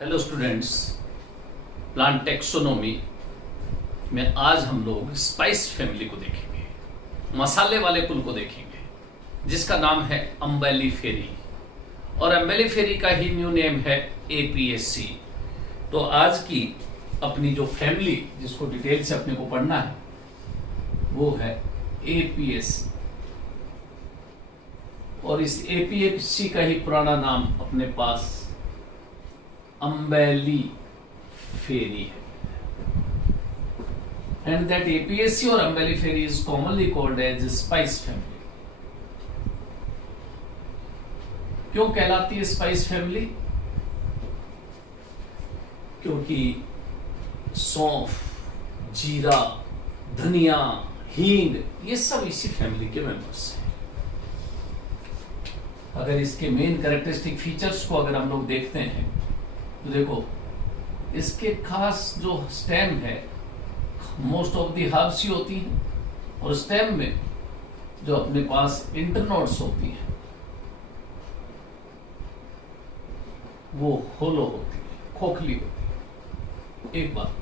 Hello students, plant taxonomy में आज हम लोग स्पाइस फैमिली को देखेंगे, मसाले वाले कुल को देखेंगे, जिसका नाम है अम्बेलिफेरी और अम्बेलिफेरी का ही न्यू नेम है एपीएससी। तो आज की अपनी जो फैमिली जिसको डिटेल से अपने को पढ़ना है वो है एपीएससी, और इस एपीएससी का ही पुराना नाम अपने पास अम्बेलिफेरी है। एंड दैट एपीएससी और Umbelliferae is commonly called as spice family. क्यों कहलाती है स्पाइस फैमिली? क्योंकि सौंफ, जीरा, धनिया, हींग ये सब इसी फैमिली के मेंबर्स हैं। अगर इसके मेन कैरेक्टरिस्टिक फीचर्स को अगर हम लोग देखते हैं तो देखो, इसके खास जो स्टेम है, मोस्ट ऑफ दी हर्ब्स ही होती हैं, और स्टेम में जो अपने पास इंटरनोड्स होती हैं वो होलो होती है, खोखली होती है। एक बात,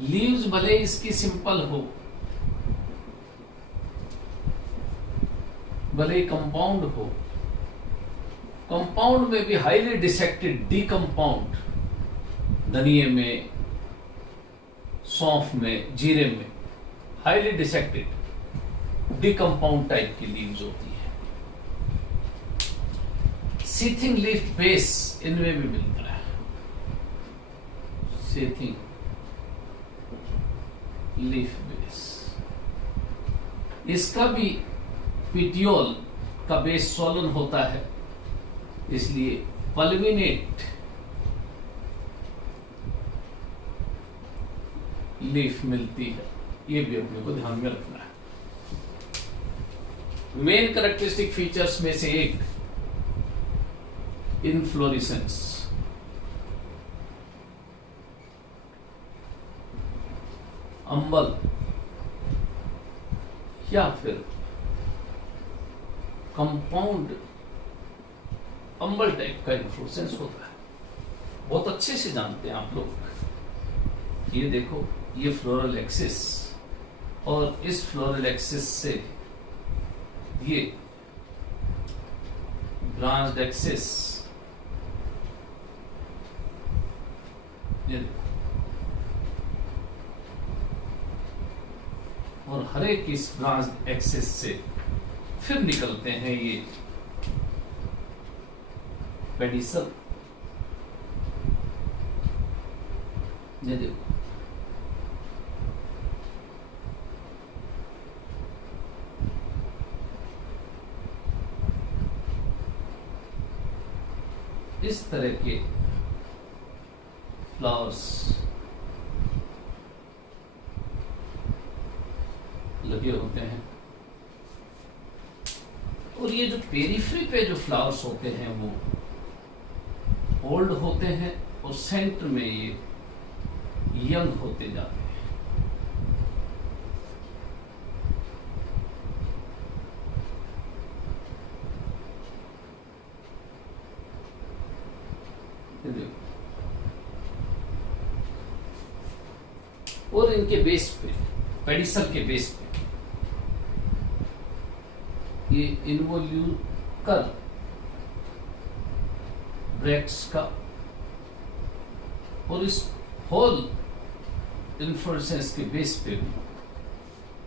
लीव्स भले इसकी सिंपल हो, भले ही कंपाउंड हो, कंपाउंड में भी हाईली डिसेक्टेड डीकंपाउंड, धनिये में, सौंफ में, जीरे में हाईली डिसेक्टेड डीकंपाउंड टाइप की लीव्स होती है। सीथिंग लीफ बेस इनमें भी मिलता है, सीथिंग लीफ बेस। इसका भी पिटियोल का बेस सोलन होता है, इसलिए पल्विनेट लीफ मिलती है। ये भी अपने को ध्यान में रखना है। मेन कैरेक्टरिस्टिक फीचर्स में से एक इनफ्लोरेसेंस। अंबल या फिर कंपाउंड अंबल टाइप का इन्फ्लोरेसेंस होता है, बहुत अच्छे से जानते हैं आप लोग। ये देखो, ये फ्लोरल एक्सिस, और इस फ्लोरल एक्सिस से ये ब्रांच्ड एक्सिस, ये देखो, और हर एक इस ब्रांच्ड एक्सिस से फिर निकलते हैं ये पेडिसल। ये देखो, इस तरह के फ्लावर्स लगे होते हैं, और ये जो पेरिफेरी पे जो फ्लावर्स होते हैं वो ओल्ड होते हैं, और सेंटर में ये यंग होते जाते हैं। और इनके बेस पे, पेडिसल के बेस पे ये इन्वोल्यूकर ब्रैक्ट्स का, और इस होल इन्फ्लोरेसेंस के बेस पे भी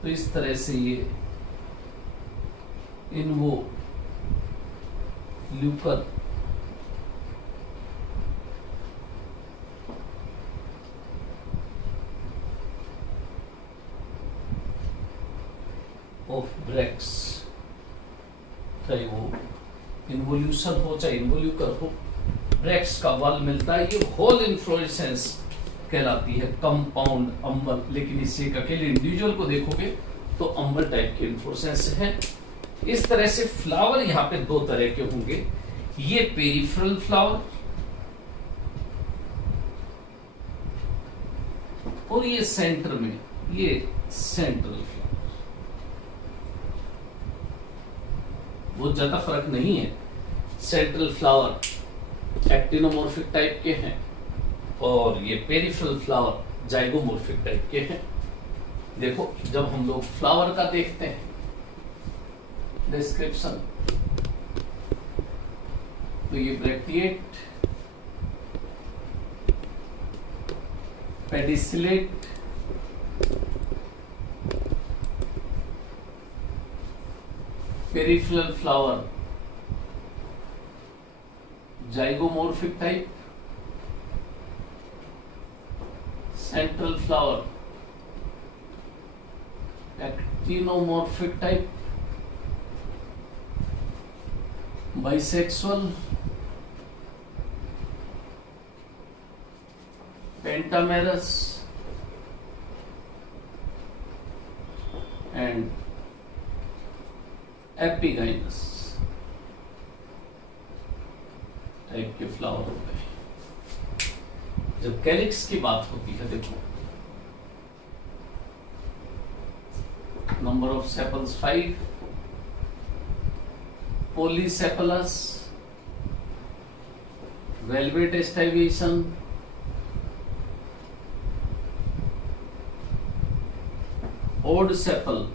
तो इस तरह से ये इन्वोल्यूकर ऑफ ब्रैक्ट्स, चाहे वो इन्वोल्यूशन हो चाहे इन्वोल्यूकर हो, ब्रैक्ट्स का वल मिलता है। ये होल इन्फ्लोरेसेंस कहलाती है कंपाउंड अंबल। लेकिन इसे एक अकेले इंडिविजुअल को देखोगे तो अंबल टाइप के इन्फ्लोरेसेंस है। इस तरह से फ्लावर यहाँ पे दो तरह के होंगे, ये पेरिफेरल फ्लावर और ये सेंटर में, ये सेंट्रल फ्लावर। बहुत ज्यादा फर्क नहीं है। सेंट्रल फ्लावर एक्टिनोमॉर्फिक टाइप के हैं और ये पेरिफेरल फ्लावर जाइगोमॉर्फिक टाइप के हैं। देखो जब हम लोग फ्लावर का देखते हैं डिस्क्रिप्शन, तो ये bracteate, pedicellate, peripheral flower zygomorphic type, central flower actinomorphic type, bisexual, pentamerous and epigynous type के फ्लावर हो गए। जब कैलिक्स की बात होती है, देखो number of sepals 5, polysepalous, valvate aestivation, odd sepal,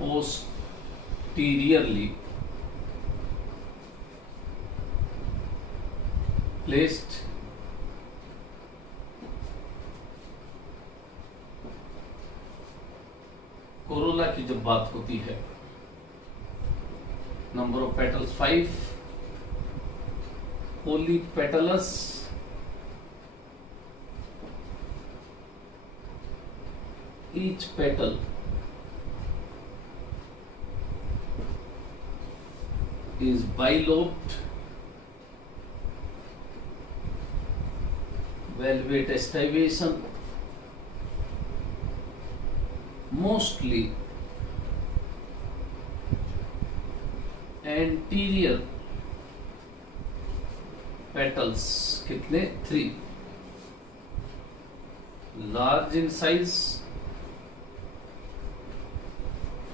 posteriorly placed, corolla की जब बात होती है, number of petals 5, polypetalous, each petal is bilobed, velvet estivation, mostly anterior petals कितने 3, large in size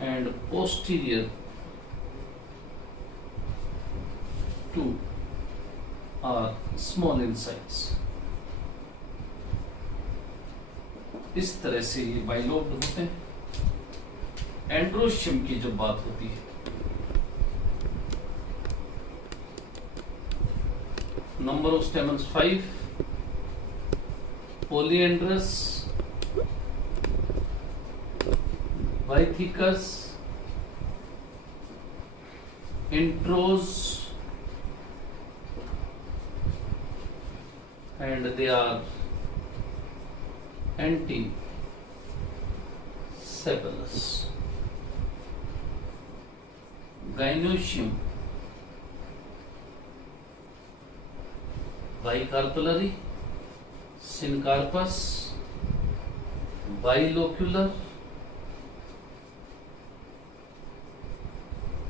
and posterior 2 are small in size। इस तरह से ये बाइलोब्ड होते हैं। एंड्रोशियम की जब बात होती है, number of stamens 5, polyandrous, बाइथिकस, introse, and they are antisepalous। Gynoecium, bicarpellary, syncarpus, bilocular,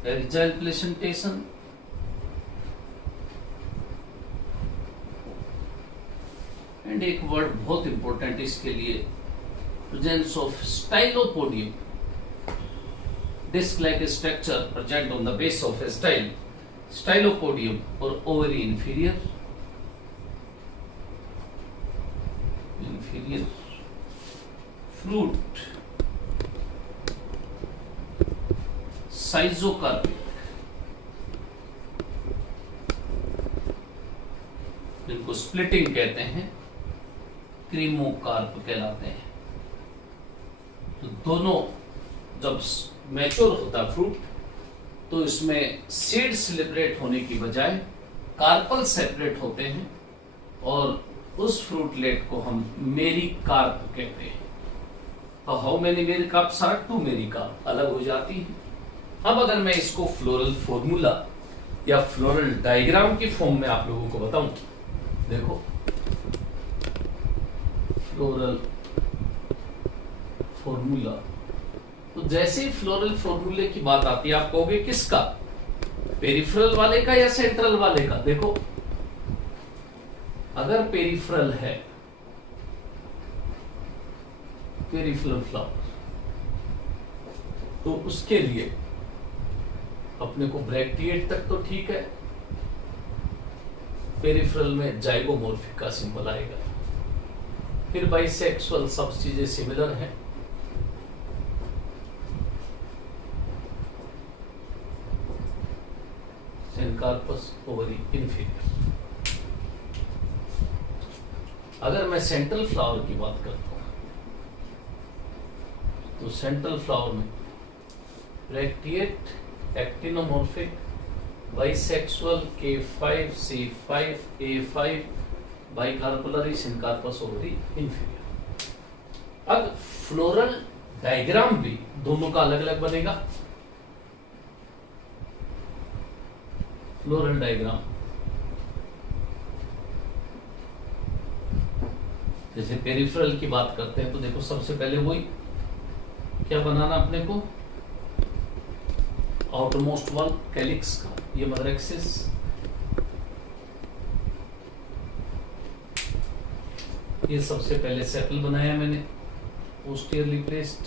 axial placentation, and एक वर्ड बहुत इंपॉर्टेंट इसके लिए, presence of stylopodium, disc like structure present on the base of a style, stylopodium और ovary inferior, fruit schizocarpic, जिनको splitting कहते हैं, क्रीमोकार्प कहलाते हैं। तो दोनों जब मैच्योर होता है फ्रूट, तो इसमें सीड सेलिब्रेट होने की बजाय कार्पल सेपरेट होते हैं और उस फ्रूटलेट को हम मेरी कार्प कहते हैं। तो हाउ मेनी मेरी कार्प्स आर, 2 मेरी कार्प अलग हो जाती है। अब अगर मैं इसको फ्लोरल फॉर्मूला या फ्लोरल डायग्राम की फॉर्म में आप लोगों को बताऊं, देखो फ्लोरल फॉर्मूला, तो जैसे ही फ्लोरल फॉर्मूले की बात आती है, आप कहोगे किसका, पेरिफेरल वाले का या सेंट्रल वाले का। देखो अगर पेरिफेरल है, पेरिफेरल फ्लावर, तो उसके लिए अपने को ब्रैक्टिएट तक तो ठीक है, पेरिफेरल में जाइगोमॉर्फिक का सिंबल आएगा। फिर बाइसेक्सुअल सब चीजें सिमिलर हैं। Syncarpous ovary inferior. अगर मैं सेंट्रल फ्लावर की बात करता हूं तो सेंट्रल फ्लावर में bracteate, actinomorphic, bisexual, K5, C5, A5, bicarpellary, syncarpous ovary inferior. अब फ्लोरल डायग्राम भी दोनों का अलग अलग बनेगा। फ्लोरल डायग्राम जैसे पेरिफेरल की बात करते हैं तो देखो सबसे पहले वही क्या बनाना अपने को, आउटरमोस्ट वॉल कैलिक्स का, ये मदर एक्सिस, ये सबसे पहले सेपल बनाया मैंने, पोस्टीरियरली प्लेस्ड,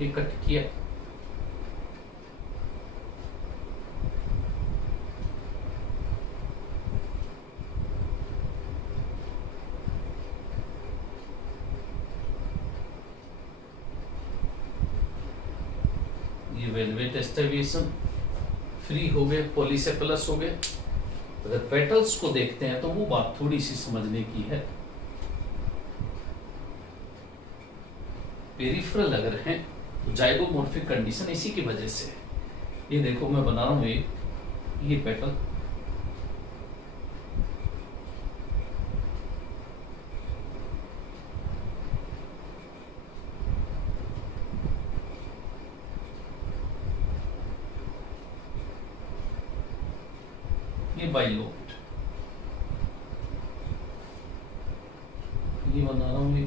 ये कट किया, ये वेलवेट एस्टिवेशन, फ्री हो गए, पॉलीसेपलस हो गए। अगर पेटल्स को देखते हैं तो वो बात थोड़ी सी समझने की है। पेरिफेरल अगर हैं तो जाइगोमॉर्फिक कंडीशन इसी की वजह से है। ये देखो मैं बना रहा हूं ये पेटल, ये बाइलोब्ड, ये बना रहा हूं ये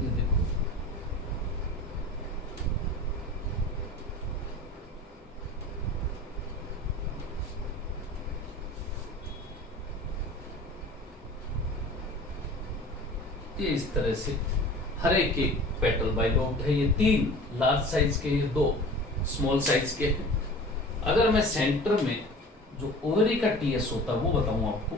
देखो, ये इस तरह से हर एक पेटल बाइलोब्ड है। ये 3 लार्ज साइज के, ये 2 स्मॉल साइज के हैं। अगर मैं सेंटर में जो ओवरी का टीएस होता है वो बताऊं आपको,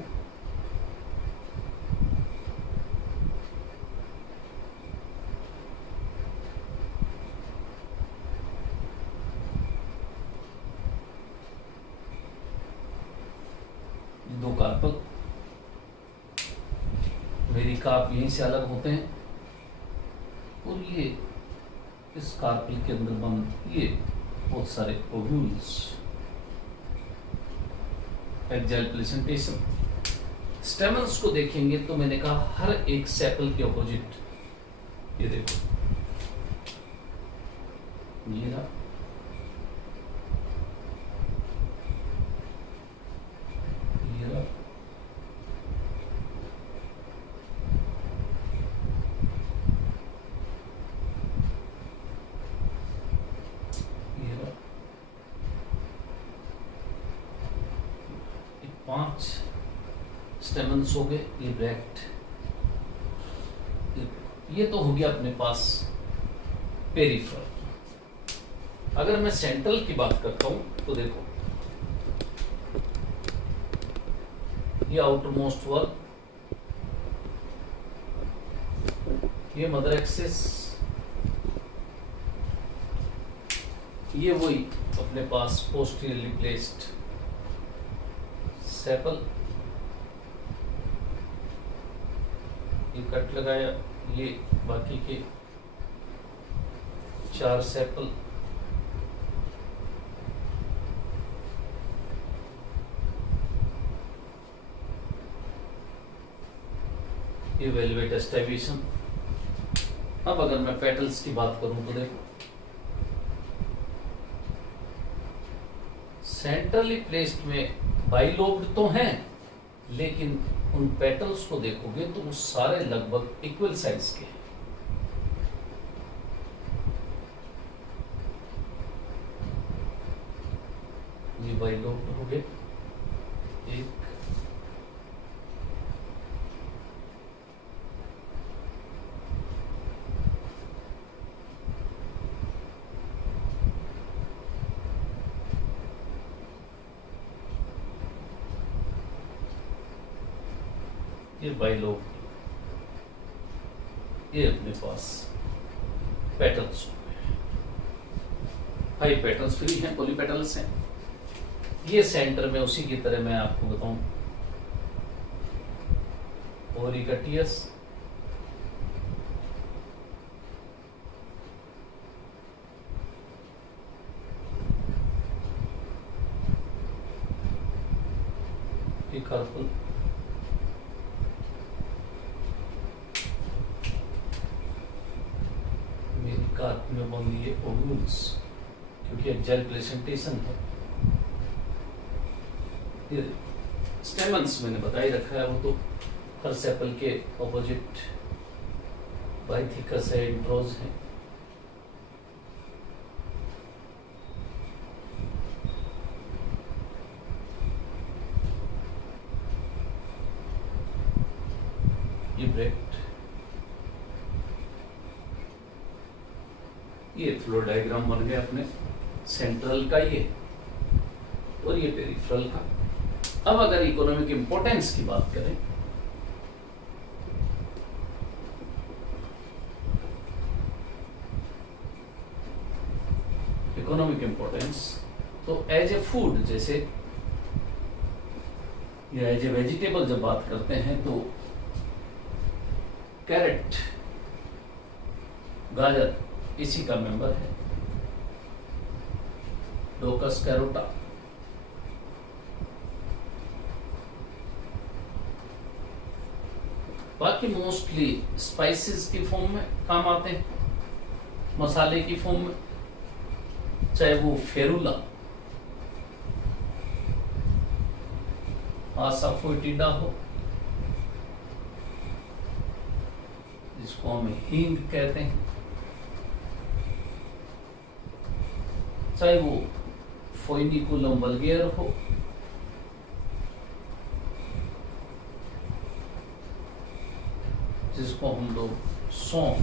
दो कार्पल, मेरी कार्प यहीं से अलग होते हैं और ये इस कार्पल के अंदर बंद ये बहुत सारे ओव्यूल्स, एक्साइल प्लेसेंटेशन। स्टेमन्स को देखेंगे तो मैंने कहा हर एक सेपल के ऑपोजिट, ये देखो ये रहा, ये रहा, ये रहा, 5 स्टेमन्स हो गए। ये ब्रैक्ट, ये तो हो गया अपने पास पेरिफेरल। अगर मैं सेंट्रल की बात करता हूं तो देखो ये आउटर मोस्ट वॉल, ये मदर एक्सिस, ये वही अपने पास पोस्टीरियरली प्लेस्ड सेपल, ये कट लगाया, ये बाकी के 4 सेपल, ये वेलवेट एस्टिवेशन। अब अगर मैं पेटल्स की बात करूं तो देखो सेंट्रली प्लेस्ड में बाइलोब्ड तो हैं, लेकिन उन पेटल्स को देखोगे तो वो सारे लगभग इक्वल साइज के हैं। बाइलोब हो गए, एक, ये बाइलोब, ये अपने पास पेटल्स हो गए, 5 पेटल्स फ्री हैं, पॉली पेटल्स हैं। ये सेंटर में उसी की तरह मैं आपको बताऊं, ओरिकटियस, ये कार्पल, मेरी कार्प में बोल दिए ओव्यूल्स, क्योंकि एक जेल प्रेजेंटेशन है। ये स्टेमन्स मैंने बता ही रखा है, वो तो हर सेपल के ऑपोजिट बाइथिकस है, इंट्रोज है। ये ब्रेक्ट, ये फ्लो डायग्राम बन गया अपने सेंट्रल का ये, और ये पेरिफेरल का। अब अगर इकोनॉमिक इंपोर्टेंस की बात करें, इकोनॉमिक इंपोर्टेंस तो एज ए फूड, जैसे या एज ए वेजिटेबल जब बात करते हैं तो कैरेट, गाजर इसी का मेंबर है, डोकस कैरोटा। बाकी मोस्टली स्पाइसेस की फॉर्म में काम आते हैं, मसाले की फॉर्म में, चाहे वो फेरुला, आसाफोइटिडा हो, जिसको हम हींग कहते हैं, चाहे वो फोइनिकुलम वल्गेर हो, जिसको हम लोग सौंफ,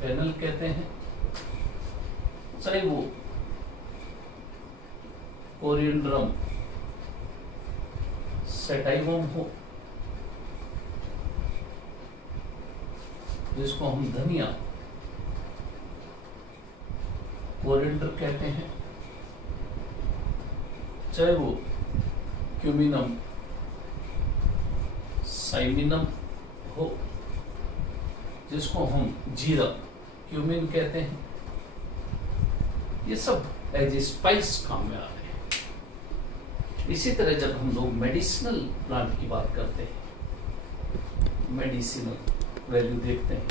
फेनल कहते हैं, चाहे वो कोरिएंड्रम सेटाइवम हो, जिसको हम धनिया, कोरिएंडर कहते हैं, चाहे वो क्यूमिनम साइमिनम हो, जिसको हम जीरा, क्यूमिन कहते हैं। ये सब एज ए स्पाइस काम में आ रहे हैं। इसी तरह जब हम लोग मेडिसिनल प्लांट की बात करते हैं, मेडिसिनल वैल्यू देखते हैं,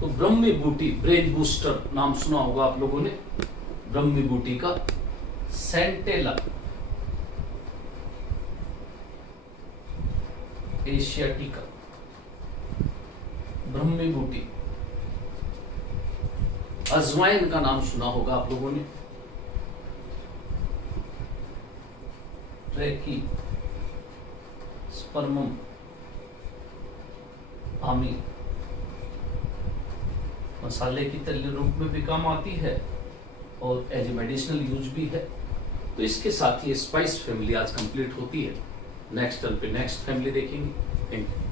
तो ब्रह्मी बूटी, ब्रेन बूस्टर नाम सुना होगा आप लोगों ने, ब्रह्मी बूटी का सेंटेला एशियाटिका, ब्रह्मी बूटी। अजवाइन का नाम सुना होगा आप लोगों ने, ट्रैकी स्पर्मम आमी, मसाले की तरह रूप में भी काम आती है और एज ए मेडिसिनल यूज भी है। तो इसके साथ ही स्पाइस फैमिली आज कंप्लीट होती है। नेक्स्ट टर्न पे नेक्स्ट फैमिली देखेंगे। Thank you.